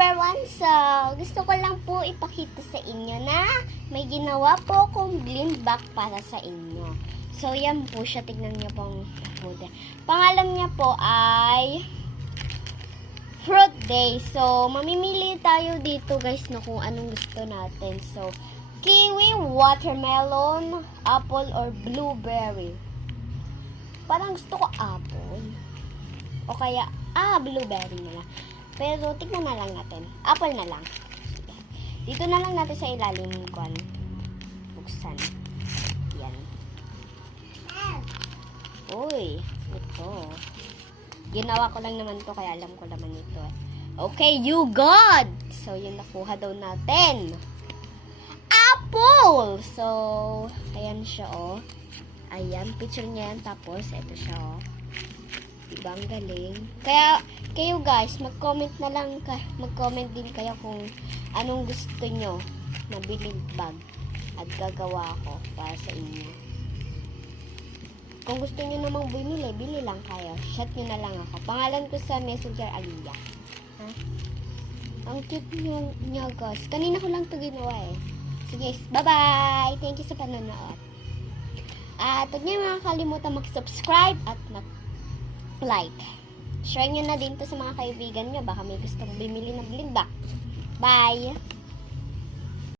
everyone! So, gusto ko lang po ipakita sa inyo na may ginawa po akong blind bag para sa inyo. So, yan po siya. Tignan niyo pong mabuti. Pangalan niya po ay Fruit Day. So, mamimili tayo dito guys no kung anong gusto natin. So, kiwi, watermelon, apple, or blueberry. Parang gusto ko apple. O kaya, blueberry na lang. Pero, tignan na lang natin. Apple na lang. Sige. Dito na lang natin sa ilalim ko. Buksan. Yan. Uy, ito. Ginawa ko lang naman to kaya alam ko naman ito. Okay, you God! So, yung nakuha daw natin. Apple! So, ayan siya, oh. Ayan, picture niya yan. Tapos, ito siya, oh. Diba, ang galing. Kaya, kayo guys, mag-comment na lang, mag-comment din kayo kung anong gusto nyo na blind bag at gagawa ko para sa inyo. Kung gusto nyo namang bumili, bili lang kayo. Chat nyo na lang ako. Pangalan ko sa Messenger, Aliyah. Ha? Ang cute nyo guys. Kanina ko lang ito ginawa eh. Sige, bye-bye! Thank you sa panonood. At huwag nyo makakalimutan mag-subscribe at like. Share nyo na din to sa mga kaibigan nyo. Baka may gustong bumili ng blind bag. Bye!